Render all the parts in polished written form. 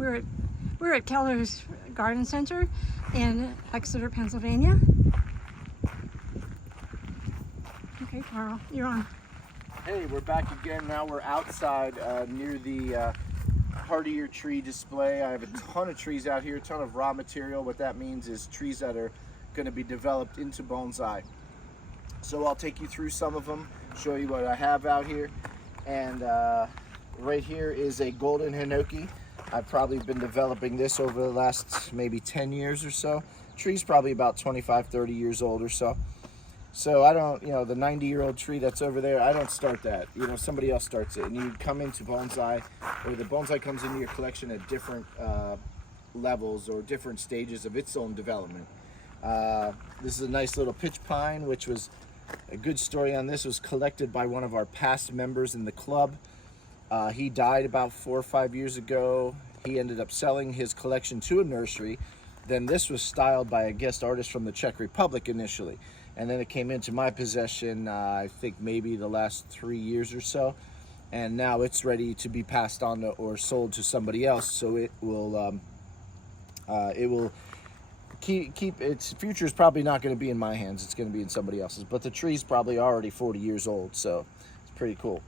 We're at Keller's Garden Center in Exeter, Pennsylvania. Okay, Carl, you're on. Hey, we're back again. Now we're outside near the hardier tree display. I have a ton of trees out here, a ton of raw material. What that means is trees that are going to be developed into bonsai. So I'll take you through some of them, show you what I have out here. And right here is a golden hinoki. I've probably been developing this over the last maybe 10 years or so. Tree's probably about 25, 30 years old or so. So I don't, the 90-year-old tree that's over there, I don't start that. Somebody else starts it. And you come into bonsai, or the bonsai comes into your collection at different levels or different stages of its own development. This is a nice little pitch pine, which was a good story on this. Was collected by one of our past members in the club. He died about 4 or 5 years ago. He ended up selling his collection to a nursery. Then this was styled by a guest artist from the Czech Republic initially. And then it came into my possession, I think maybe the last 3 years or so. And now it's ready to be passed on or sold to somebody else. So it will keep its future is probably not going to be in my hands. It's going to be in somebody else's. But the tree's probably already 40 years old, so it's pretty cool.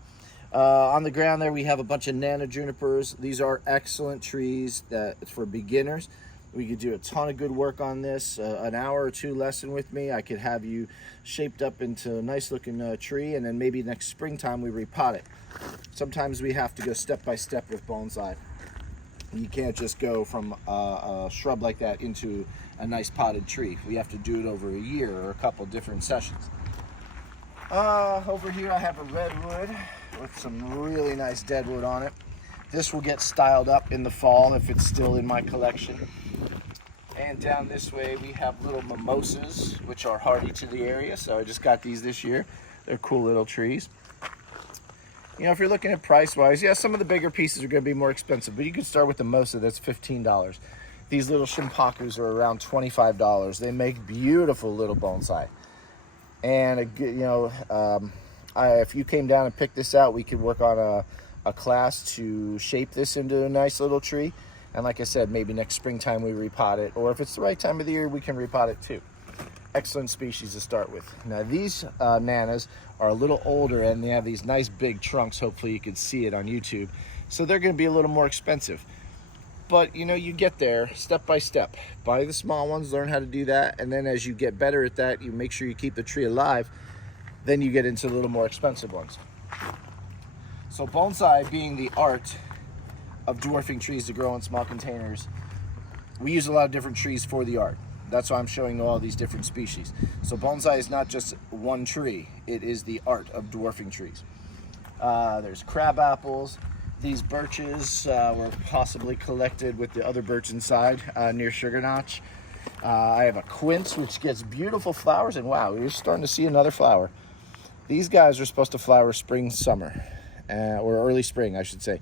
On the ground there, we have a bunch of nano junipers. These are excellent trees for beginners. We could do a ton of good work on this. An hour or two lesson with me, I could have you shaped up into a nice looking tree, and then maybe next springtime we repot it. Sometimes we have to go step by step with bonsai. You can't just go from a shrub like that into a nice potted tree. We have to do it over a year or a couple different sessions. Over here I have a redwood with some really nice deadwood on it. This will get styled up in the fall if it's still in my collection. And down this way we have little mimosas, which are hardy to the area. So I just got these this year. They're cool little trees. If you're looking at price-wise, yeah, some of the bigger pieces are going to be more expensive, but you can start with the mimosa. That's $15. These little shimpakus are around $25. They make beautiful little bonsai. And if you came down and picked this out, we could work on a class to shape this into a nice little tree. And like I said, maybe next springtime we repot it, or if it's the right time of the year, we can repot it too. Excellent species to start with. Now these nanas are a little older and they have these nice big trunks. Hopefully you can see it on YouTube. So they're going to be a little more expensive. But you get there step by step. Buy the small ones, learn how to do that, and then as you get better at that, you make sure you keep the tree alive. Then you get into the little more expensive ones. So bonsai being the art of dwarfing trees to grow in small containers, we use a lot of different trees for the art. That's why I'm showing all these different species. So bonsai is not just one tree, it is the art of dwarfing trees. There's crab apples. These birches were possibly collected with the other birch inside near Sugar Notch. I have a quince, which gets beautiful flowers, and wow, we're starting to see another flower. These guys are supposed to flower spring, summer, or early spring, I should say.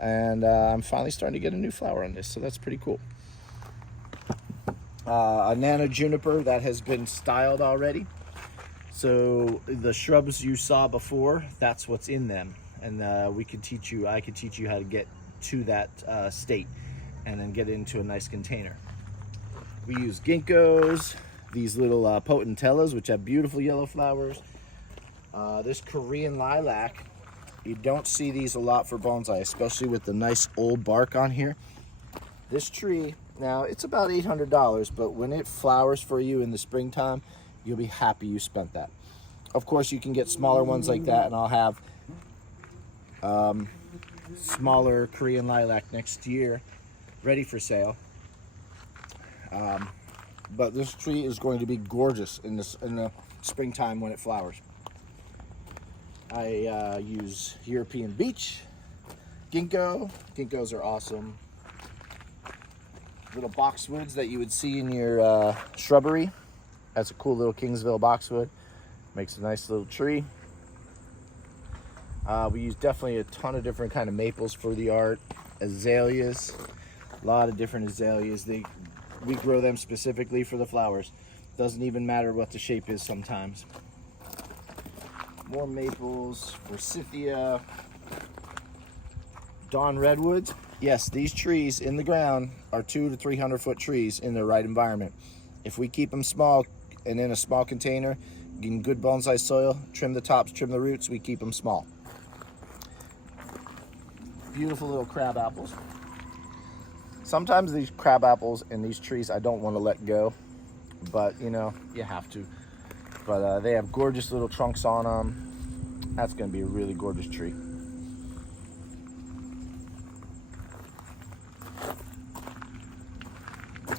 And I'm finally starting to get a new flower on this, so that's pretty cool. A nano juniper that has been styled already. So the shrubs you saw before, that's what's in them. And I could teach you how to get to that state and then get it into a nice container. We use ginkgos, these little potentellas, which have beautiful yellow flowers. This Korean lilac, you don't see these a lot for bonsai, especially with the nice old bark on here. This tree, now it's about $800, but when it flowers for you in the springtime, you'll be happy you spent that. Of course, you can get smaller ones like that, and I'll have smaller Korean lilac next year ready for sale. But this tree is going to be gorgeous in the springtime when it flowers. I use European beech, ginkgo. Ginkgos are awesome. Little boxwoods that you would see in your shrubbery. That's a cool little Kingsville boxwood. Makes a nice little tree. We use definitely a ton of different kind of maples for the art. Azaleas, a lot of different azaleas. We grow them specifically for the flowers. Doesn't even matter what the shape is sometimes. More maples, forsythia, dawn redwoods. Yes, these trees in the ground are 200 to 300 foot trees in the right environment. If we keep them small and in a small container, in good bonsai soil, trim the tops, trim the roots, we keep them small. Beautiful little crab apples. Sometimes these crab apples and these trees I don't want to let go, but you know, you have to. But they have gorgeous little trunks on them. That's going to be a really gorgeous tree.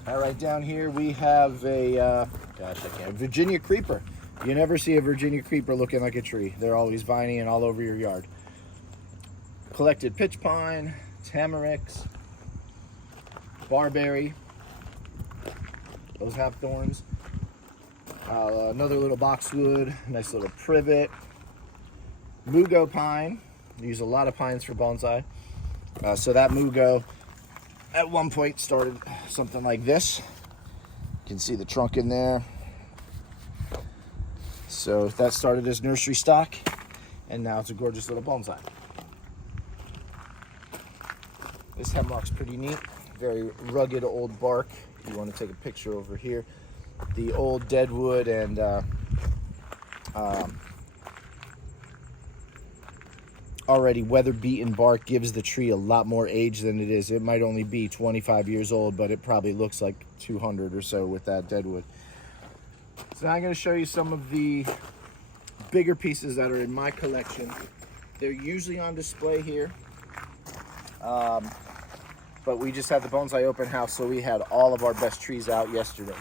All right, down here we have a, Virginia creeper. You never see a Virginia creeper looking like a tree. They're always viney and all over your yard. Collected pitch pine, tamarix, barberry. Those have thorns. Another little boxwood, nice little privet. Mugo pine. We use a lot of pines for bonsai. So that mugo at one point started something like this. You can see the trunk in there. So that started as nursery stock, and now it's a gorgeous little bonsai. This hemlock's pretty neat. Very rugged old bark. If you want to take a picture over here. The old deadwood and already weather-beaten bark gives the tree a lot more age than it is. It might only be 25 years old, but it probably looks like 200 or so with that deadwood. So now I'm going to show you some of the bigger pieces that are in my collection. They're usually on display here, but we just had the bonsai open house, so we had all of our best trees out yesterday.